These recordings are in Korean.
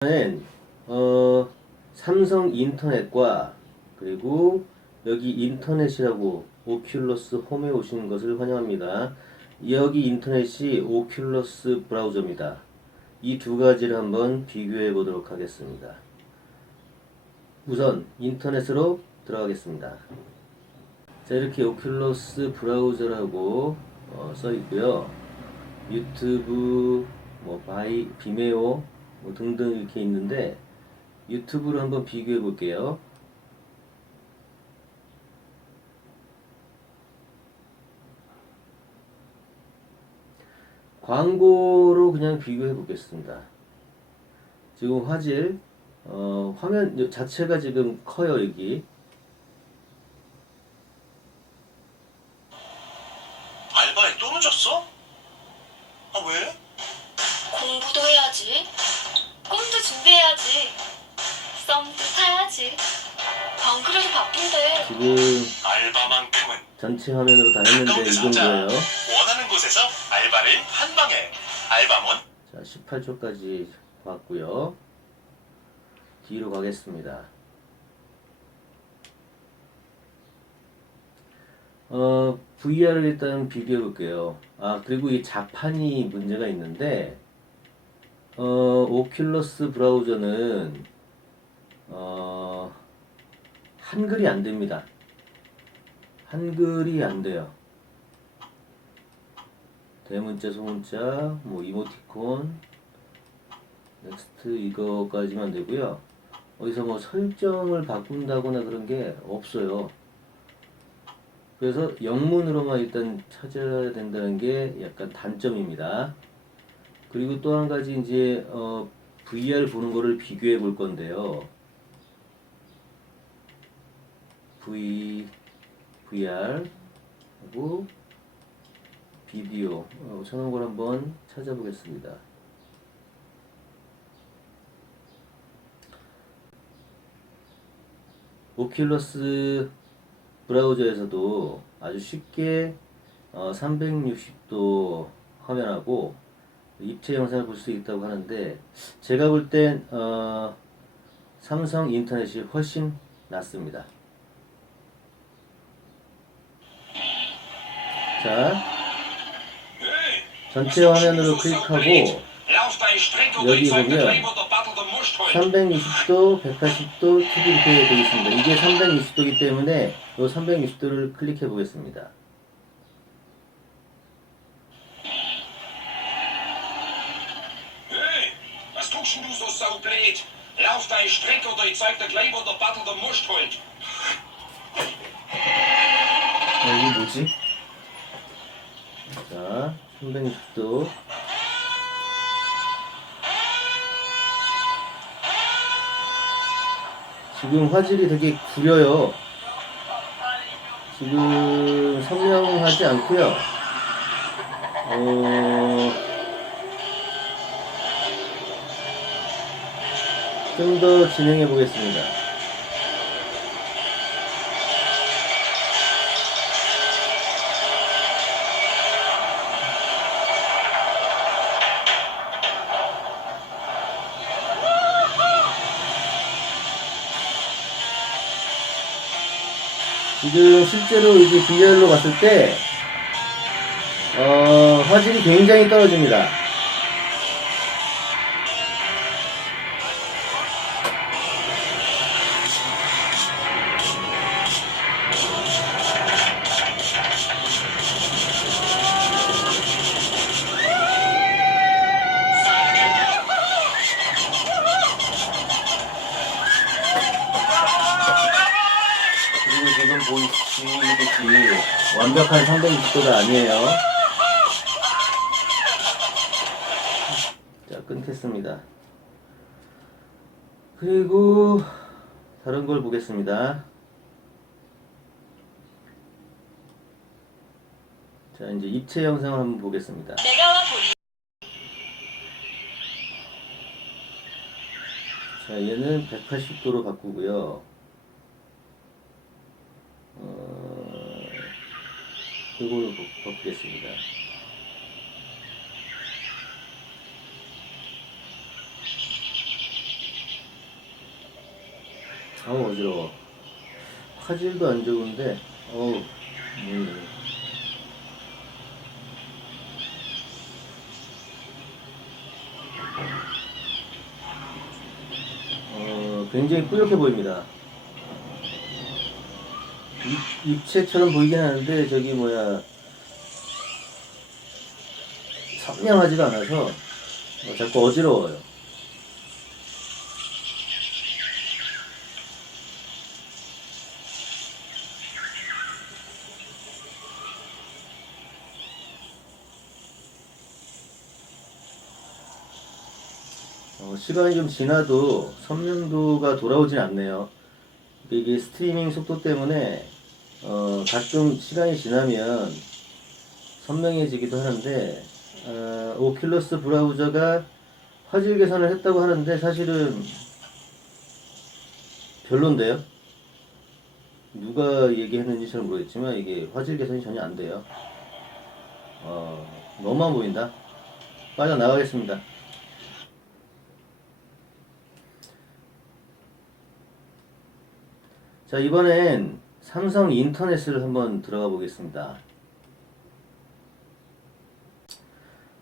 는 어, 삼성 인터넷과 그리고 여기 인터넷이라고 오큘러스 홈에 오신 것을 환영합니다. 여기 인터넷이 오큘러스 브라우저입니다. 이 두 가지를 한번 비교해 보도록 하겠습니다. 우선 인터넷으로 들어가겠습니다. 자 이렇게 오큘러스 브라우저라고 어, 써 있고요. 유튜브, 뭐 바이, 비메오 뭐 등등 이렇게 있는데 유튜브를 한번 비교해 볼게요. 광고로 그냥 비교해 보겠습니다. 지금 화질 어, 화면 자체가 지금 커요 여기 전체 화면으로 다 했는데 이 정도예요. 원하는 곳에서 알바를 한 방에 알바몬 자, 18초까지 봤고요. 뒤로 가겠습니다. 어, VR을 일단 비교해 볼게요. 아, 그리고 이 자판이 문제가 있는데, 어, 오큘러스 브라우저는, 어, 한글이 안 됩니다. 한글이 안 돼요. 대문자, 소문자, 뭐 이모티콘, 넥스트 이거까지만 되고요. 어디서 뭐 설정을 바꾼다거나 그런 게 없어요. 그래서 영문으로만 일단 찾아야 된다는 게 약간 단점입니다. 그리고 또 한 가지 이제 어, VR 보는 거를 비교해 볼 건데요. V VR 하고 비디오 어, 저런 걸 한번 찾아보겠습니다. 오큘러스 브라우저에서도 아주 쉽게 어, 360도 화면하고 입체 영상을 볼 수 있다고 하는데 제가 볼땐 어, 삼성 인터넷이 훨씬 낫습니다. 자, 전체 화면으로 클릭하고 여기 보면 360도, 180도, TV 이렇게 되어 있습니다. 이게 360도이기 때문에 이 360도를 클릭해 보겠습니다. 어, 이게 뭐지? 자, 360도. 지금 화질이 되게 구려요. 지금 선명하지 않고요. 어, 좀 더 진행해 보겠습니다. 지금 실제로 이제 VR로 봤을 때, 어, 화질이 굉장히 떨어집니다. 완벽한 360도가 아니에요. 자, 끊겠습니다. 그리고 다른 걸 보겠습니다. 자, 이제 입체 영상을 한번 보겠습니다. 자, 얘는 180도로 바꾸고요. 어, 바- 바꾸겠습니다. 어우 어지러워 화질도 안 좋은데 어우 음. 어, 굉장히 뿌옇게 보입니다 입, 입체처럼 보이긴 하는데 저기 뭐야 선명하지가 않아서 어, 자꾸 어지러워요 어, 시간이 좀 지나도 선명도가 돌아오진 않네요. 이게 스트리밍 속도 때문에 어, 가끔 시간이 지나면 선명해지기도 하는데 어, 오큘러스 브라우저가 화질 개선을 했다고 하는데 사실은 별론데요. 누가 얘기했는지 잘 모르겠지만 이게 화질 개선이 전혀 안 돼요. 어, 너무만 보인다. 빠져나가겠습니다. 자, 이번엔 삼성 인터넷을 한번 들어가 보겠습니다.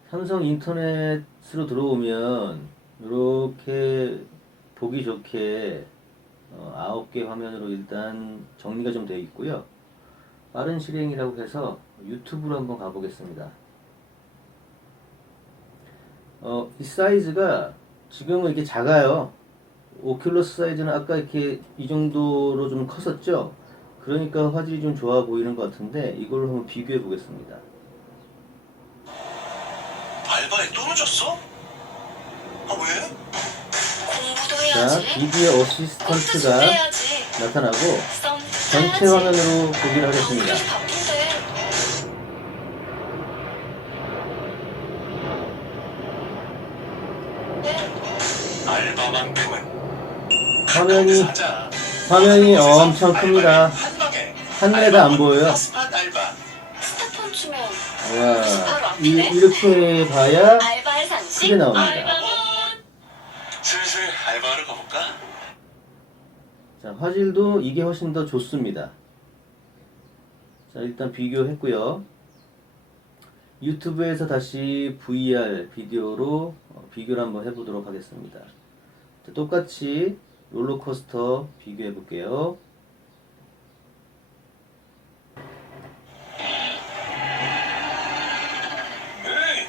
삼성 인터넷으로 들어오면 이렇게 보기 좋게 어, 9개 화면으로 일단 정리가 좀 되어 있고요. 빠른 실행이라고 해서 유튜브로 한번 가보겠습니다. 어, 이 사이즈가 지금은 이렇게 작아요. 오큘러스 사이즈는 아까 이렇게 이 정도로 좀 컸었죠? 그러니까 화질이 좀 좋아 보이는 것 같은데 이걸로 한번 비교해 보겠습니다. 알바에 떨어졌어? 아 왜? 공부도 자, 해야지. 비디오 어시스턴트가 준비해야지. 나타나고 전체. 화면으로 보기를 안 하겠습니다. 바쁜데. 네. 알바만큼은 화면이 사자. 화면이 엄청 큽니다. 하늘에도 안 보여요. 주면 와, 이, 이렇게 봐야 알바의 상식. 크게 나옵니다. 알바몬. 슬슬 알바하러 가볼까? 자, 화질도 이게 훨씬 더 좋습니다. 자, 일단 비교했고요. 유튜브에서 다시 VR 비디오로 어, 비교를 한번 해보도록 하겠습니다. 자, 똑같이 롤러코스터 비교해 볼게요.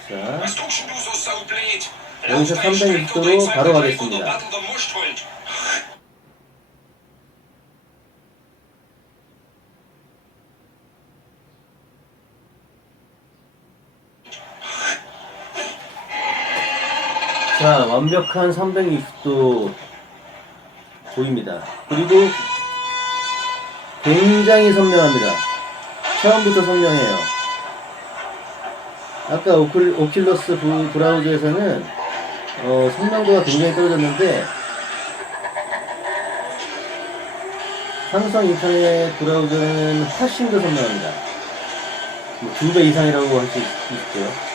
자? 여기서 Lauf dein 360 Streck 도로 und 바로 dein 가겠습니다. 자, 완벽한 360도 보입니다. 그리고 굉장히 선명합니다. 처음부터 선명해요. 아까 오클, 오큘러스 브, 브라우저에서는 어, 선명도가 굉장히 떨어졌는데 삼성 인터넷 브라우저는 훨씬 더 선명합니다. 뭐 두 배 이상이라고 할 수 있죠.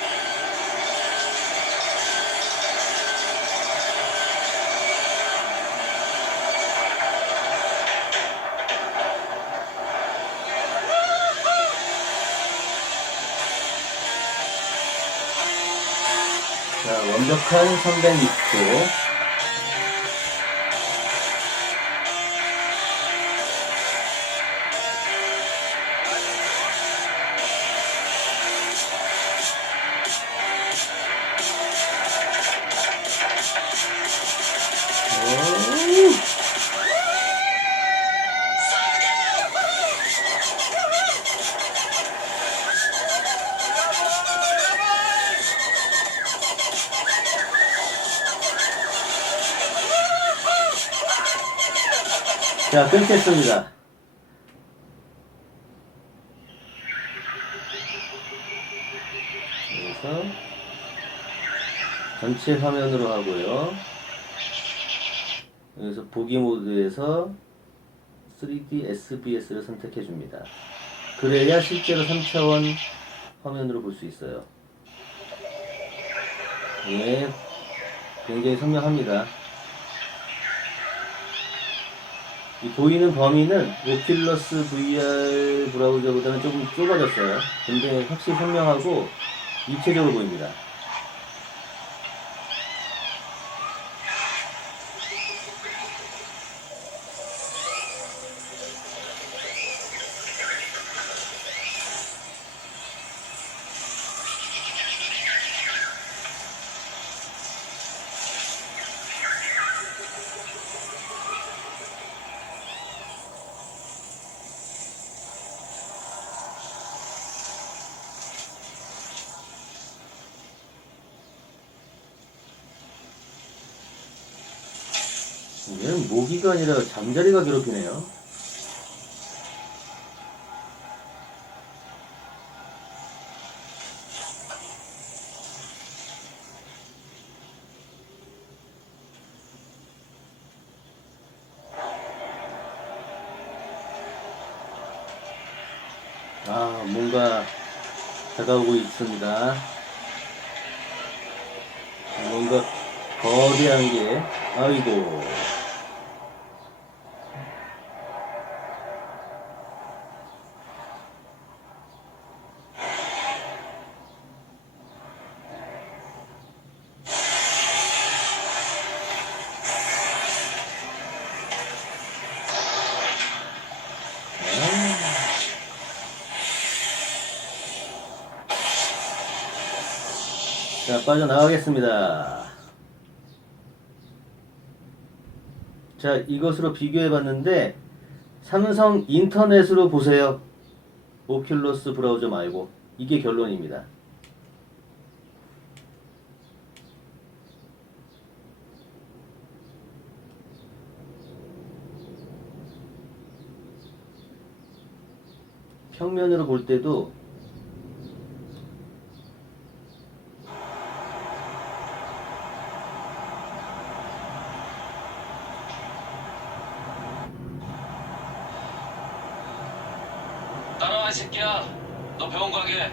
완벽한 360도. 자, 끊겠습니다. 그래서 전체 화면으로 하고요. 여기서 보기 모드에서 3D SBS를 선택해 줍니다. 그래야 실제로 3차원 화면으로 볼 수 있어요. 예, 굉장히 선명합니다. 이 보이는 범위는 오큘러스 VR 브라우저보다는 조금 좁아졌어요. 근데 확실히 선명하고 입체적으로 보입니다. 모기가 아니라 잠자리가 괴롭히네요. 아, 뭔가 다가오고 있습니다. 뭔가 거대한 게, 아이고. 자, 빠져나가겠습니다. 자, 이것으로 비교해 봤는데, 삼성 인터넷으로 보세요. 오큘러스 브라우저 말고. 이게 결론입니다. 평면으로 볼 때도 따라와 이 새끼야 너 병원 가게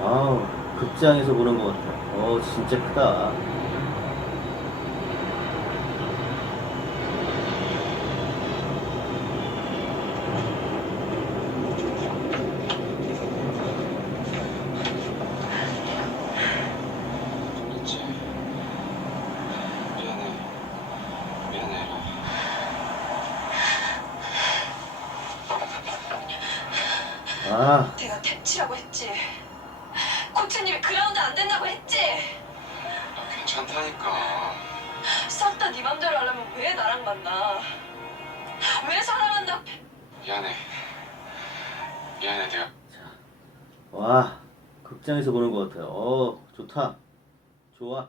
아우 극장에서 보는 것 같아. 어 진짜 크다. 미안해 아 내가 탭치라고 했지. 코치님이 그라운드 안 된다고 했지. 야 괜찮다니까 싹 다 네 맘대로 하려면 왜 나랑 만나? 왜 사랑한다? 미안해 미안해 내가 와 극장에서 보는 것 같아요. 어 좋다. 좋아.